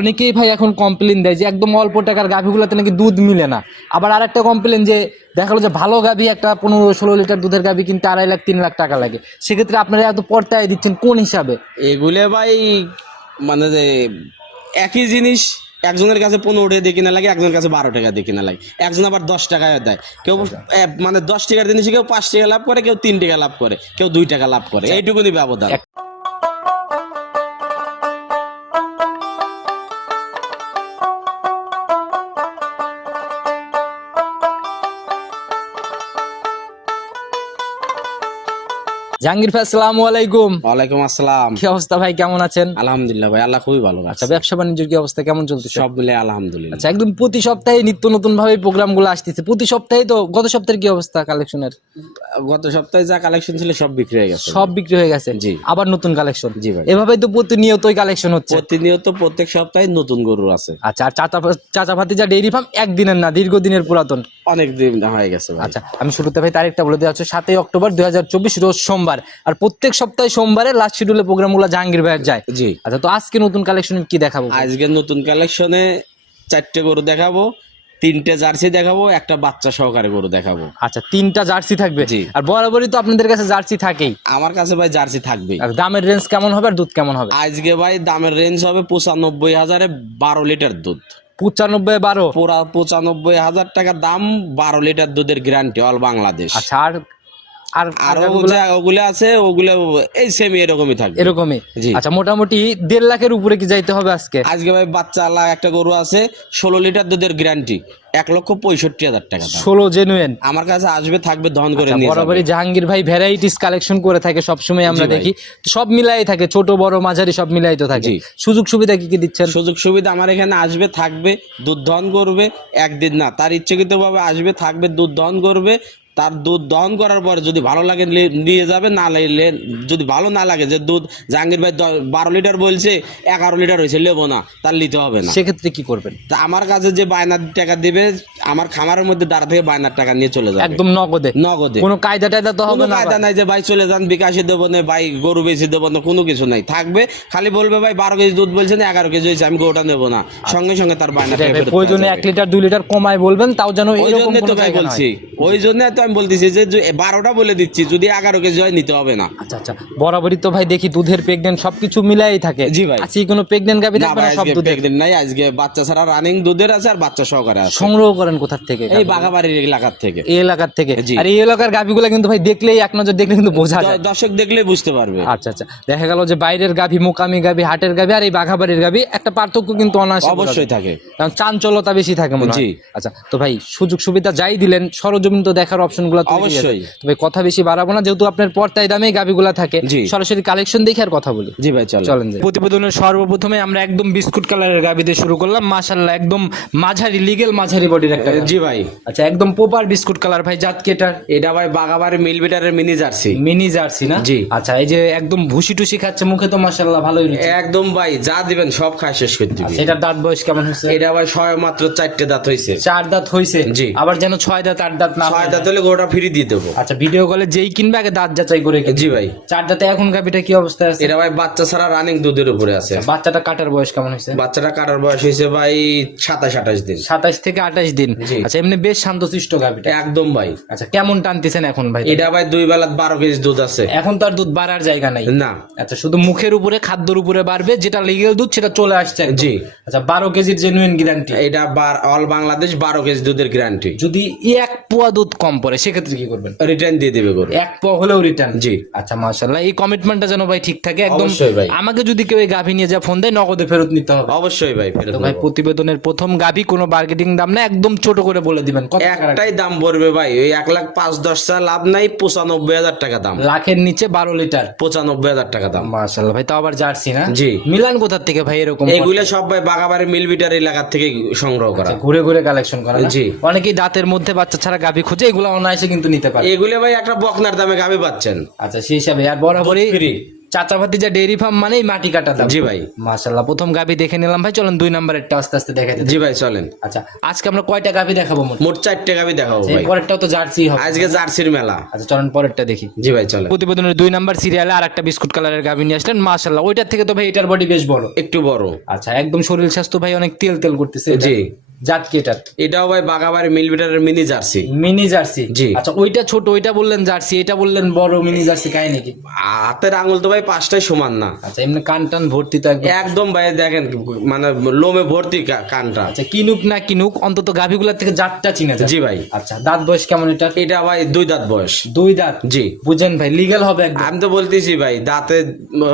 অনেকেই ভাই এখন কমপ্লেন দেয় যে একদম অল্প টাকার গাভীগুলোতে নাকি দুধ মিলে না। আবার আরেকটা কমপ্লেন যে দেখা গেলো যে ভালো গাভী একটা পনেরো ষোলো লিটার দুধের গাভী কিনতে আড়াই লাখ তিন লাখ টাকা লাগে। সেক্ষেত্রে আপনারা এত পর্তায় দিচ্ছেন কোন হিসাবে? এগুলে ভাই মানে যে একই জিনিস একজনের কাছে পনেরো টাকা দিয়ে কিনা লাগে একজনের কাছে বারো টাকা দিয়ে কিনা লাগে। একজন আবার দশ টাকায় দেয়। কেউ মানে দশ টাকার জিনিস কেউ পাঁচ টাকা লাভ করে কেউ তিন টাকা লাভ করে কেউ দুই টাকা লাভ করে। এইটুকুনি ব্যবধান। জাহাঙ্গীর ভাই আসসালামু আলাইকুম। ওয়ালাইকুম আসসালাম। কি অবস্থা ভাই কেমন আছেন? আলহামদুলিল্লাহ ভাই আল্লাহ খুবই ভালো আচ্ছা ব্যবসা বাণিজ্যের কি অবস্থা কেমন চলতেছে? সব মিলে আলহামদুলিল্লাহ। আচ্ছা একদম প্রতি সপ্তাহে নিত্য নতুন ভাবে প্রোগ্রামগুলো আসতেছে। প্রতি সপ্তাহে তো গত সপ্তাহের কি অবস্থা কালেকশনের? গত সপ্তাহে যা কালেকশন ছিল সব বিক্রি হয়ে গেছে। সব বিক্রি হয়ে গেছে? জি। আবার নতুন কালেকশন? জি ভাই। এভাবেই তো প্রতিনিয়তই কালেকশন হচ্ছে। প্রতিনিয়ত প্রত্যেক সপ্তাহে নতুন গরু আছে। আচ্ছা আর চাচা চাচা ভাতিজা ডেইরি ফার্ম একদিনের না দীর্ঘদিনের পুরাতন? অনেক দিন হয়ে গেছে আচ্ছা আমি শুরুতে ভাই তারিখটা বলে দেওয়া হচ্ছে সাতই অক্টোবর দু হাজার চব্বিশ রোজ সোমবার। আর প্রত্যেক সপ্তাহে সোমবারে লাস্ট শিডিউলে প্রোগ্রামগুলো জাহাঙ্গীর ভাইয়ের যায়। জি। আচ্ছা তো আজকে নতুন কালেকশন কি দেখাবো? আজকে নতুন কালেকশনে চারটে গরু দেখাবো তিনটে জার্সি দেখাবো একটা বাচ্চা সহকারে গরু দেখাবো। আচ্ছা তিনটা জার্সি থাকবে? জি। আর বরাবরই তো আপনাদের কাছে জার্সি থাকেই। আমার কাছে ভাই জার্সি থাকবেই। আর দামের রেঞ্জ কেমন হবে আর দুধ কেমন হবে? আজকে ভাই দামের রেঞ্জ হবে পঁচানব্বই হাজারে বারো লিটার দুধ। পঁচানব্বই বারো? পুরা পঁচানব্বই হাজার টাকা দাম বারো লিটার দুধের গ্যারান্টি অল বাংলাদেশ আচ্ছা আর আর আর ওগুলো আছে ওগুলো এই সেম এরকমই থাকবে। এরকমই? আচ্ছা মোটামুটি দেড় লাখের উপরে কি যাইতে হবে আজকে? আজকে ভাই বাচ্চা আল্লাহ একটা গরু আছে ষোলো লিটার দুধের গ্যারান্টি এক লক্ষ পঁয়ষট্টি হাজার টাকা ষোলো জেনুয়েন আমার কাছে আসবে থাকবে দহন করে নিয়ে আচ্ছা, বরাবরই জাহাঙ্গীর ভাই ভ্যারাইটিস কালেকশন করে থাকে সবসময় আমরা দেখি। সব মিলাই থাকে ছোট বড় মাঝারি সব মিলাই তো থাকে। সুযোগ সুবিধা কি কি দিচ্ছেন? সুযোগ সুবিধা আমার এখানে আসবে থাকবে দুধ দহন করবে একদিন না তার ইচ্ছাকৃত ভাবে আসবে থাকবে দুধ দহন করবে তার দুধ দহন করার পরে যদি ভালো লাগে নিয়ে যাবে না লাগলে যদি ভালো না লাগে যে দুধ জাহাঙ্গীর ভাই বারো লিটার বলছে এগারো লিটার হয়েছে নেব না তার নিতে হবে না। সেক্ষেত্রে কি করবেন? তা আমার কাছে যে বায়নার টাকা দিবে আমার খামারের মধ্যে দাঁড়া থেকে বায়নার টাকা নিয়ে চলে যাবে। একদম নগদে? নগদে। কোনো কায়দা টায়দা তো হবে না কায়দা নাই যে ভাই চলে যান বিকাশে দেবো না ভাই গরু বেশি দেবো না কোনো কিছু নাই। থাকবে খালি বলবে ভাই বারো কেজি দুধ বলছেন এগারো কেজি হয়েছে আমি গরুটা নেব না। সঙ্গে সঙ্গে তার বায়না ভাই, প্রয়োজনে এক লিটার দুই লিটার কমায় বলবেন তাও যেন ওই জন্য তো ভাই বলছি ওই জন্য তো আমি বলতেছি যে বারোটা বলে দিচ্ছি যদি এগারো কেজি হয় নিতে হবে না। আচ্ছা আচ্ছা। বরাবরই তো ভাই দেখি দুধের প্রেগনেন্ট সবকিছু মিলাই থাকে। জি ভাই। আজকে কোনো প্রেগনেন্ট না থাকবে না সব দুধের? প্রেগনেন্ট নাই আজকে বাচ্চা ছাড়া রানিং দুধের আছে আর বাচ্চা সহকারে আছে। সংগ্রহ করেন কোথার থেকে এই বাগাবাড়ির এলাকার থেকে। এই এলাকার থেকে? আর এই এলাকার গাভিগুলো কিন্তু ভাই দেখলেই এক নজর দেখলে কিন্তু বোঝা যায়। দর্শক দেখলে বুঝতে পারবে। আচ্ছা আচ্ছা। দেখা গেল যে বাইরের গাভি মোকামি গাভি হাটের গাভি আর এই বাঘাবাড়ির গাভি একটা পার্থক্য কিন্তু অনায়াসে অবশ্যই থাকে। কারণ চাঞ্চলতা বেশি থাকে মনে হয়। জি। আচ্ছা তো ভাই সুযোগ সুবিধা যাই দিলেন সরজমিন তো দেখার অপশন গুলো অবশ্যই। তবে কথা বেশি বাড়াবো না যেহেতু আপনার পর্তায় দামে গাভিগুলা থাকে সরাসরি কালেকশন দেখে আর কথা বলি। জি ভাই চলো চলেন প্রতিবেদনের সর্বপ্রথমে আমরা একদম বিস্কুট কালারের দিয়ে শুরু করলাম। মাশাল্লাহ একদম মাঝারি লিগেল মাঝারি বডির একটা জি ভাই। আচ্ছা একদম পোপার বিস্কুট কালার ভাই জাত কেটার এটা ভাই মিলবিটারের মিনি জার্সি। মিনি জার্সি না? জি। আচ্ছা এই যে একদম ভুসি টুসি খাচ্ছে মুখে তো মাশাল্লাহ ভালোই রুচি একদম ভাই যা দিবেন সব খাই শেষ করে দিবি সেটার দাঁত বয়স কেমন হচ্ছে? এটা ভাই ছয় মাত্র চারটে দাঁত হয়েছে চার দাঁত হয়েছে জি। আবার যেন ছয় দাঁত আট দাঁত না ছয় দাঁত হলে গোটা ফ্রি দিয়ে দেবো। আচ্ছা ভিডিও কলে যেই কিনবে আগে দাঁত যাচাই করে কিনবে। জি ভাই। চার দাঁতে এখন গাভিটা কি অবস্থায় আছে? এটা ভাই বাচ্চা ছাড়া রানিং দুধের উপরে আছে। বাচ্চাটা কাটার বয়স কেমন হয়েছে? বাচ্চাটা কাটার বয়স হয়েছে ভাই সাতাশ আঠাশ দিন। সাতাশ থেকে আঠাশ দিন। জি। আচ্ছা এমনি বেশ শান্তশিষ্ট গাভিটা। একদম ভাই। আচ্ছা কেমন টানতেছেন এখন ভাই? এটা ভাই দুই বেলা বারো কেজি দুধ আছে। এখন তো আর দুধ বাড়ার জায়গা নাই। না। আচ্ছা শুধু মুখের উপরে খাদ্যর উপরে বাড়বে যেটা লিগেল দুধ সেটা চলে আসছে একদম। জি। আচ্ছা বারো কেজির জেনুইন গ্যারান্টি এটা বার অল বাংলাদেশ বারো কেজি দুধের গ্যারান্টি যদি এক পোয়া দুধ কম পড়ে সেক্ষেত্রে কি করবেন? রিটার্ন দিয়ে দেবে গরু। এক পোয়া হলেও রিটার্ন জি। আচ্ছা মাশাল্লাহ এই কমিটমেন্টটা যেন ভাই ঠিক থাকে একদম ভাই। আমাকে যদি কেউ এই গাভী নিয়ে যা ফোন দেয় নগদে ফেরত নিতে হবে। অবশ্যই ভাই ফেরত ভাই প্রতিবেদনের প্রথম গাভী কোনো মার্কেটিং দাম না একদম ছোট করে বলে দিবেন কত একটাই দাম পড়বে ভাই ওই এক লাখ পাঁচ দশ চা লাভ নাই পঁচানব্বই হাজার টাকা দাম। লাখের নিচে বারো লিটার পঁচানব্বই হাজার টাকা দাম। মাশাল্লাহ ভাই তাও আবার জার্সি না? জি। মিলান কোথার থেকে ভাই এরকম এগুলো সব ভাই বাগাবাড়ি মিল বিটার এলাকার থেকে সংগ্রহ করা। ঘুরে ঘুরে কালেকশন করা জি। অনেকেই দাঁতের মধ্যে বাচ্চা ছাড়া গাভী খুঁজে এগুলো অনায়াসে কিন্তু নিতে পারে এগুলো ভাই একটা বকনার দামে গাবি পাচ্ছেন। আচ্ছা সেই হিসাবে আর বরাবরই ফ্রি। চাচা ভাতিজা ডেইরি ফার্ম মানেই মাটি কাটা দাম। জি ভাই। প্রথম গাভি দেখে নিলাম ভাই চলেন দুই নাম্বারেরটা আস্তে আস্তে জি ভাই চলেন। আচ্ছা আজকে আমরা কয়টা গাভি দেখাবো মোট? মোট চারটে গাবি দেখাবো ভাই। পরেরটাও তো জার্সি হবে। আজকে জার্সির মেলা। আচ্ছা চলেন পরেরটা দেখি। জি ভাই চলেন। প্রতিবেদনের দুই নাম্বার সিরিয়ালে আর একটা বিস্কুট কালারের গাভি নিয়ে আসলেন মাশাল্লাহ ওইটার থেকে তো ভাই এটার বডি বেশ বড়। একটু বড়। আচ্ছা একদম শরীর স্বাস্থ্য ভাই অনেক তেল তেল করতেছে জি। জাত কি এটার এটাও ভাই বাগাবাড়ি মিলবিটারের মিনি জার্সি। Mini jersey? জি। আচ্ছা ওইটা ছোট ওইটা বললেন জার্সি এটা বললেন বড় মিনি জার্সি কাই নাকি হাতের আঙুল তো ভাই পাঁচটাই সমান না। আচ্ছা এমনি কান টান ভর্তি তো একদম একদম ভাই দেখেন মানে লোমে ভর্তি কানটা। আচ্ছা কিনুক না কিনুক অন্তত গাভিগুলোর থেকে জাতটা চিনে যায় জি ভাই। আচ্ছা দাঁত বয়স কেমন এটা এটা ভাই দুই দাঁত বয়স। দুই দাঁত? জি। বুঝেন ভাই লিগ্যাল হবে একদম। আমি তো বলতেছি ভাই দাঁতে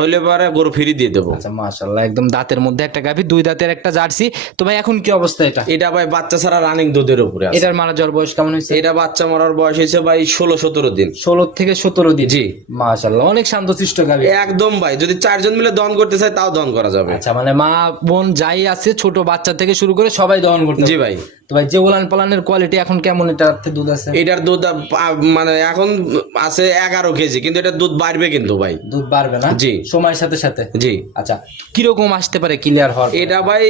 হলে পরে গরু ফিরি দিয়ে দেবো। আচ্ছা একদম দাঁতের মধ্যে একটা গাভি দুই দাঁতের একটা জার্সি। তো ভাই এখন কি অবস্থা এটা? এটা ভাই বাচ্চা ছাড়া রানিং দুধের উপরে আছে। এটার মারা যাওয়ার বয়স কেমন হয়েছে? এটা বাচ্চা মরার বয়স হয়েছে ভাই ষোলো সতেরো দিন। ষোলো থেকে সতেরো দিন? জি। মাশাল্লাহ অনেক শান্তশিষ্ট গাবি একদম ভাই যদি চারজন মিলে দন করতে চায় তাও দন করা যাবে। আচ্ছা মানে মা বোন যাই আছে ছোট বাচ্চা থেকে শুরু করে সবাই দহন করতে জি ভাই। তো ভাই যে উলান পালানের কোয়ালিটি এখন কেমন? এটা দুধ আছে? এটার দুধ মানে এখন আছে এগারো কেজি কিন্তু এটার দুধ বাড়বে কিন্তু ভাই। দুধ বাড়বে না? জি। সময়ের সাথে সাথে? জি। আচ্ছা কীরকম আসতে পারে ক্লিয়ার হওয়ার এটা ভাই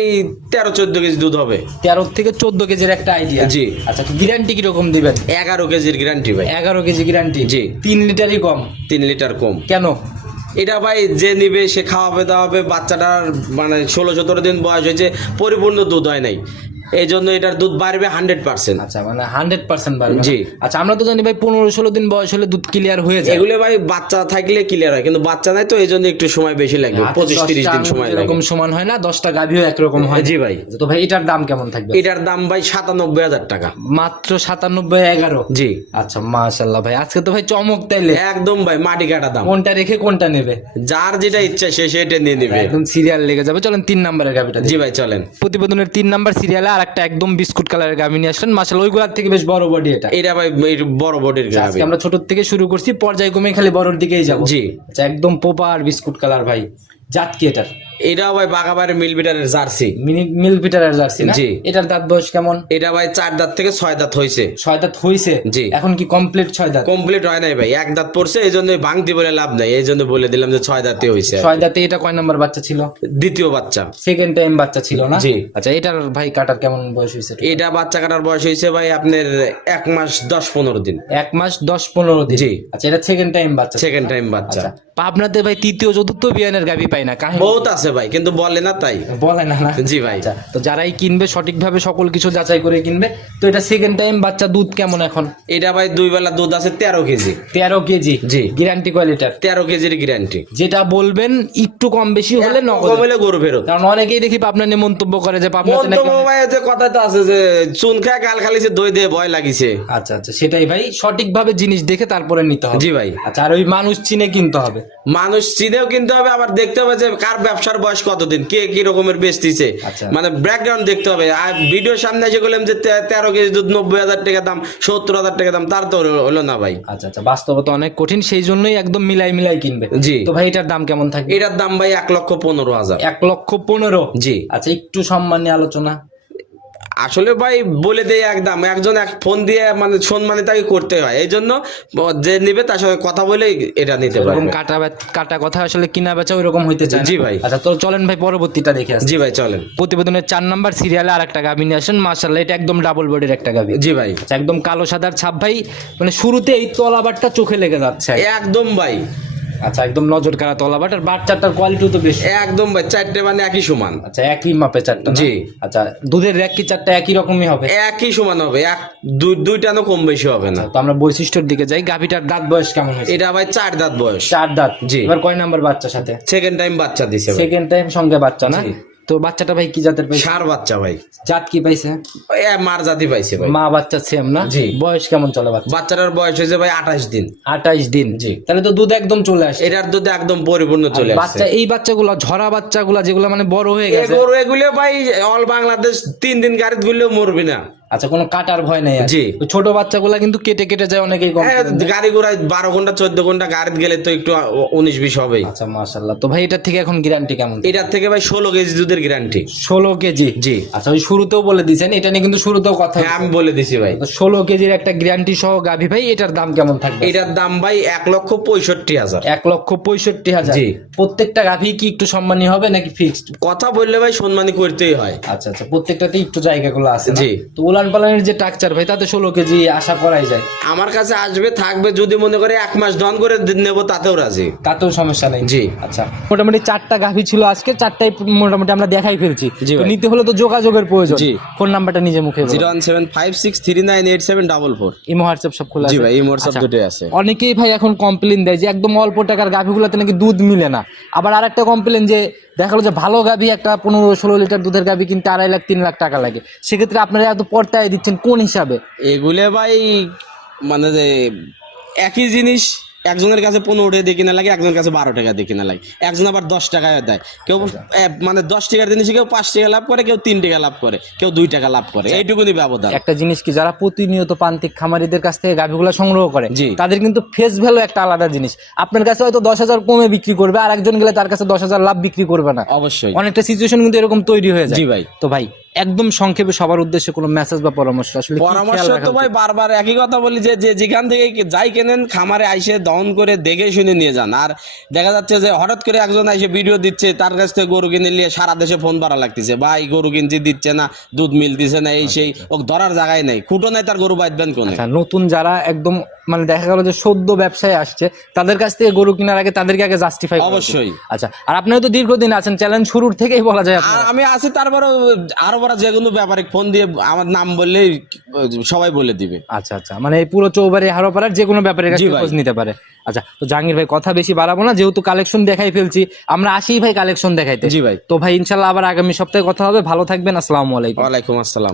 তেরো চোদ্দ কেজি দুধ হবে। তেরো থেকে চোদ্দ কেজির একটা আইডিয়া জি। আচ্ছা তো গ্যারান্টি কীরকম দিবেন? এগারো কেজির গ্যারান্টি ভাই। এগারো কেজি গ্যারান্টি জি। তিন লিটারই কম? তিন লিটার কম। কেন? এটা ভাই যে নিবে সে খাওয়াবে দাওয়াবে বাচ্চাটার মানে ষোলো সতেরো দিন বয়স হয়েছে পরিপূর্ণ দুধ হয় নাই। এই জন্য এটার দুধ বাড়বে হান্ড্রেড পার্সেন্ট আচ্ছা মানে হান্ড্রেড পার্সেন্ট বাড়বে। জি। আচ্ছা আমরা তো জানি ভাই পনেরো ষোলো দিন বয়স হলে দুধ ক্লিয়ার হয়ে যায়। এগুলো ভাই বাচ্চা থাকলে ক্লিয়ার হয় কিন্তু বাচ্চা নাই তো এই জন্য একটু সময় বেশি লাগবে পঁচিশ তিরিশ দিন সময় যেরকম সমান হয় না দশটা গাভিও একরকম হয়। জি ভাই। তো ভাই এটার দাম কেমন থাকবে? এটার দাম ভাই সাতানব্বই হাজার টাকা। মাত্র সাতানব্বই এগারো? জি। আচ্ছা মাশাল্লাহ ভাই আজকে তো ভাই চমক তাইলে। একদম ভাই মাটি কাটা দাম। কোনটা রেখে কোনটা নেবে? যার যেটা ইচ্ছা সে সেটা নিয়ে নিবে। একদম সিরিয়াল লেগে যাবে। চলেন তিন নাম্বারের গাভিটা জি ভাই চলেন। প্রতিবেদনের তিন নাম্বার সিরিয়ালে আর একটা একদম বিস্কুট কালারের গাভি নিয়ে আসলেন। মাসাল ওইগুলার থেকে বেশ বড় বডি এটা। এটা ভাই বড় বডির আজকে আমরা ছোট থেকে শুরু করছি পর্যায়ক্রমে খালি বড়র দিকেই যাব। জি। আচ্ছা একদম পোপার বিস্কুট কালার ভাই। জাত কি এটার। এটাও ভাই বাগাবাড়ি জার্সি। মিল জার্সি না? জি। এটার দাঁত বয়স কেমন? এটা ভাই চার দাঁত থেকে ছয় দাঁত হয়েছে ছয় দাঁত হইছে? জি। এখন কি কমপ্লিট ছয় দাঁত? কমপ্লিট হয় নাই ভাই। এক দাঁত পড়ছে এই জন্য ভাঙতি বলে লাভ নাই। এই জন্য বলে দিলাম যে ছয় দাঁতে হয়েছে ছয় দাঁতে এটা কয় নাম্বার বাচ্চা ছিল? দ্বিতীয় বাচ্চা। সেকেন্ড টাইম বাচ্চা ছিল না? জি। আচ্ছা এটার ভাই কাটার কেমন বয়স হয়েছে এটা বাচ্চা কাটার বয়স হয়েছে ভাই আপনার এক মাস দশ পনেরো দিন। এক মাস দশ পনেরো দিন? জি। আচ্ছা এটা সেকেন্ড টাইম বাচ্চা সেকেন্ড টাইম বাচ্চা। আচ্ছা। পাবনাতে ভাই তৃতীয় চতুর্থ বিয়ানের গাবি পাই না কাহিনী? বহুত আছে ভাই কিন্তু বলে না তাই। বলে না না। জি ভাই। আচ্ছা তো যারাই কিনবে সঠিকভাবে সকল কিছু যাচাই করে কিনবে তো এটা সেকেন্ড টাইম বাচ্চা দুধ কেমন এখন? এটা ভাই দুই বেলা দুধ আছে তেরো কেজি। তেরো কেজি? জি। গ্যারান্টি কোয়ালিটার তেরো কেজির গ্যারান্টি যেটা বলবেন একটু কম বেশি হলে নগদ। কমলে গরু ফেরত। কারণ অনেকেই দেখি পাবনা নিয়ে মন্তব্য করে যে পাবনাতে নাকি মন্তব্য ভাই যে কথা তো আছে যে চুন খায় কাল খালিছে দই দিয়ে ভয় লাগিছে। আচ্ছা আচ্ছা সেটাই ভাই সঠিকভাবে জিনিস দেখে তারপরে নিতে হবে। জি ভাই। আচ্ছা আর ওই মানুষ চিনে কিনতে হবে। মানুষ চিনেও কিনতে হবে আবার দেখতে হবে যে কার ব্যবসার বয়স কতদিন? কে কি রকমের বেচতিছে আচ্ছা। মানে ব্যাকগ্রাউন্ড দেখতে হবে। আর ভিডিও সামনে এসে বললাম যে তেরো কেজি দুধ নব্বই হাজার টাকা দাম সত্তর হাজার টাকা দাম তার তো হলো- হলো না ভাই। আচ্ছা আচ্ছা। বাস্তবতা অনেক কঠিন সেই জন্যই একদম মিলাই মিলাই কিনবে। জি। তো ভাই এটার দাম কেমন থাকে এটার দাম ভাই এক লক্ষ পনেরো হাজার। এক লক্ষ পনেরো? জি। আচ্ছা একটু সম্মান নিয়ে আলোচনা। আসলে ভাই বলে দেয় একদম একজন এক ফোন দিয়ে মানে সম্মানে তাকে করতে হয়। এই জন্য যে নিবে তার সঙ্গে কথা বলে এটা নিতে পারবে। কাটা কাটা কথা আসলে কিনা বেচা ওইরকম হইতে চায় জি ভাই। আচ্ছা তো চলেন ভাই পরবর্তীটা দেখে আসি। জি ভাই চলেন। প্রতিবেদনের চার নাম্বার সিরিয়ালে আর একটা গাভি নিয়ে আসেন। মার্শাল্লাহ এটা একদম ডাবল বডির একটা গাভি। জি ভাই। আচ্ছা একদম কালো সাদার ছাপ ভাই মানে শুরুতে এই তলাবারটা চোখে লেগে যাচ্ছে। একদম ভাই। আচ্ছা একদম নজর কাড়া তলাবাট আর বাচ্চাটার কোয়ালিটিও তো বেশ। একদম ভাই চারটে মানে একই সমান। আচ্ছা একই মাপে চারটা জি। আচ্ছা দুধের র্যাক কি চারটা একই রকমই হবে? একই সমান হবে এক দুই দুইটানো কম বেশি হবে না। তো আমরা বৈশিষ্ট্যের দিকে যাই। গাভিটার দাঁত বয়স কেমন হয়েছে? এটা ভাই চার দাঁত বয়স। চার দাঁত। জি। এবার কয় নাম্বার বাচ্চা সাথে? সেকেন্ড টাইম বাচ্চা দিছে সেকেন্ড টাইম সঙ্গে বাচ্চা না। তো বাচ্চাটা ভাই কি জাতের পাইছে? সার বাচ্চা ভাই। জাত কি পাইছে? এ মার জাতি পাইছে ভাই। মা বাচ্চা সেম না? জি। বয়স কেমন চলে বাচ্চা? বাচ্চাটার বয়স হয়েছে ভাই আঠাশ দিন। আঠাশ দিন। জি। তাহলে তো দুধ একদম চলে আসে এটার দুধ একদম পরিপূর্ণ চলে আসে বাচ্চা এই বাচ্চাগুলো ঝরা বাচ্চাগুলো যেগুলো মানে বড় হয়ে গেছে। এগুলো ভাই অল বাংলাদেশ তিন দিন গাড়ি গুলো মরবি না। আচ্ছা কোনো কাটার ভয় নেই। জি। ছোট বাচ্চাগুলা কিন্তু কেটে কেটে যায় অনেকেই কম হ্যাঁ, গাড়ি ঘোড়ায় বারো ঘণ্টা চোদ্দ ঘণ্টা গাড়িতে গেলে তো একটু উনিশ বিশ হবেই। আচ্ছা মাশাল্লাহ তো ভাই এটার থেকে এখন গ্যারান্টি কেমন এটার থেকে ভাই ষোলো কেজি দুধের গ্যারান্টি ষোলো কেজি? জি। আচ্ছা ওই শুরুতেও বলে দিয়েছেন এটা নিয়ে কিন্তু শুরুতেও কথা হ্যাঁ আমি বলে দিছি ভাই। ষোলো কেজির একটা গ্যারান্টি সহ গাভি ভাই এটার দাম কেমন থাকবে? এটার দাম ভাই এক লক্ষ পঁয়ষট্টি হাজার। এক লক্ষ পঁয়ষট্টি হাজার। জি। প্রত্যেকটা গাভি কি একটু সম্মানী হবে নাকি ফিক্সড কথা বললে ভাই সম্মানী করতেই হয়। আচ্ছা আচ্ছা প্রত্যেকটাতে একটু জায়গাগুলো আছে জি। তো পালানের যে টাকচার ভাই তাতে ষোলো কেজি আশা করাই যায় আমার কাছে আসবে থাকবে যদি মনে করে এক মাস দন করে নেব তাতেও রাজি তাতেও সমস্যা নেই জি। আচ্ছা মোটামুটি চারটা গাভি ছিল আজকে চারটাই মোটামুটি আমরা দেখাই ফেলছি জি ভাই। নিতে হলে তো যোগাযোগের প্রয়োজন জি। ফোন নাম্বারটা নিজে মুখে বলো। Zero one seven five six three nine eight seven double four imo WhatsApp সব খোলা জি আছে ভাই এই আচ্ছা। দুটোই আছে অনেকেই ভাই এখন কমপ্লেন দেয় যে একদম অল্প টাকার গাভিগুলোতে নাকি দুধ মিলে না আবার আরেকটা কমপ্লেন যে দেখা গেলো যে ভালো গাভি একটা পনেরো ষোলো লিটার দুধের গাভি কিনতে আড়াই লাখ তিন লাখ টাকা লাগে সেক্ষেত্রে আপনারা এত পর্তায় দিচ্ছেন কোন হিসাবে? এগুলে ভাই মানে যে একই জিনিস একজনের কাছে পনেরো টাকা দিয়ে কিনা লাগে একজনের কাছে বারো টাকা দিয়ে কিনা লাগে। একজন আবার দশ টাকায় দেয়। কেউ মানে দশ টাকার জিনিস কেউ পাঁচ টাকা লাভ করে কেউ তিন টাকা লাভ করে কেউ দুই টাকা লাভ করে। এইটুকুনি ব্যবধান। একটা জিনিস কি যারা প্রতিনিয়ত প্রান্তিক খামারিদের কাছ থেকে গাভিগুলো সংগ্রহ করে জি। তাদের কিন্তু ফেস ভ্যালু একটা আলাদা জিনিস। আপনার কাছে হয়তো দশ হাজার কমে বিক্রি করবে আর একজন গেলে তার কাছে দশ হাজার লাভ বিক্রি করবে না। অবশ্যই। অনেকটা সিচুয়েশন কিন্তু এরকম তৈরি হয়ে যায়। জি ভাই। তো ভাই একদম সংক্ষেপে সবার উদ্দেশ্যে কোনো মেসেজ বা পরামর্শ আসলে পরামর্শ তো ভাই বারবার একই কথা বলি যে যে যেখান থেকে যাই কেনেন খামারে আইসে দহন করে দেখে শুনে নিয়ে যান। আর দেখা যাচ্ছে যে হঠাৎ করে একজন আইসে ভিডিও দিচ্ছে তার কাছ থেকে গরু কিনে নিয়ে সারা দেশে ফোন করা লাগতেছে। ভাই গরু কিনতে দিচ্ছে না দুধ মিলতেছে না এই সেই ও ধরার জায়গায় নাই। খুঁটো নাই তার গরু বাঁধবেন কোনে? আচ্ছা নতুন যারা একদম মানে দেখা গেল যে সদ্য ব্যবসায় আসছে তাদের কাছ থেকে গরু কেনার আগে তাদেরকে আগে জাস্টিফাই অবশ্যই। আচ্ছা আর আপনারা তো দীর্ঘদিন আছেন চ্যালেঞ্জ শুরুর থেকেই বলা যায় আর আমি আছি তারপরে আরও বড় যে কোনো ব্যাপারে ফোন দিয়ে আমার নাম বললেই সবাই বলে দিবে। আচ্ছা আচ্ছা। মানে এই পুরো চৌবাড়ি হারোপাড়ার যে কোনো ব্যাপারে খোঁজ নিতে পারে। আচ্ছা তো জাহাঙ্গীর ভাই কথা বেশি বাড়াবো না যেহেতু কালেকশন দেখাই ফেলছি আমরা আসি ভাই কালেকশন দেখাইতে। জি ভাই। তো ভাই ইনশাল্লাহ আবার আগামী সপ্তাহে কথা হবে। ভালো থাকবেন আসসালামু আলাইকুম। ওয়ালাইকুম আসসালাম।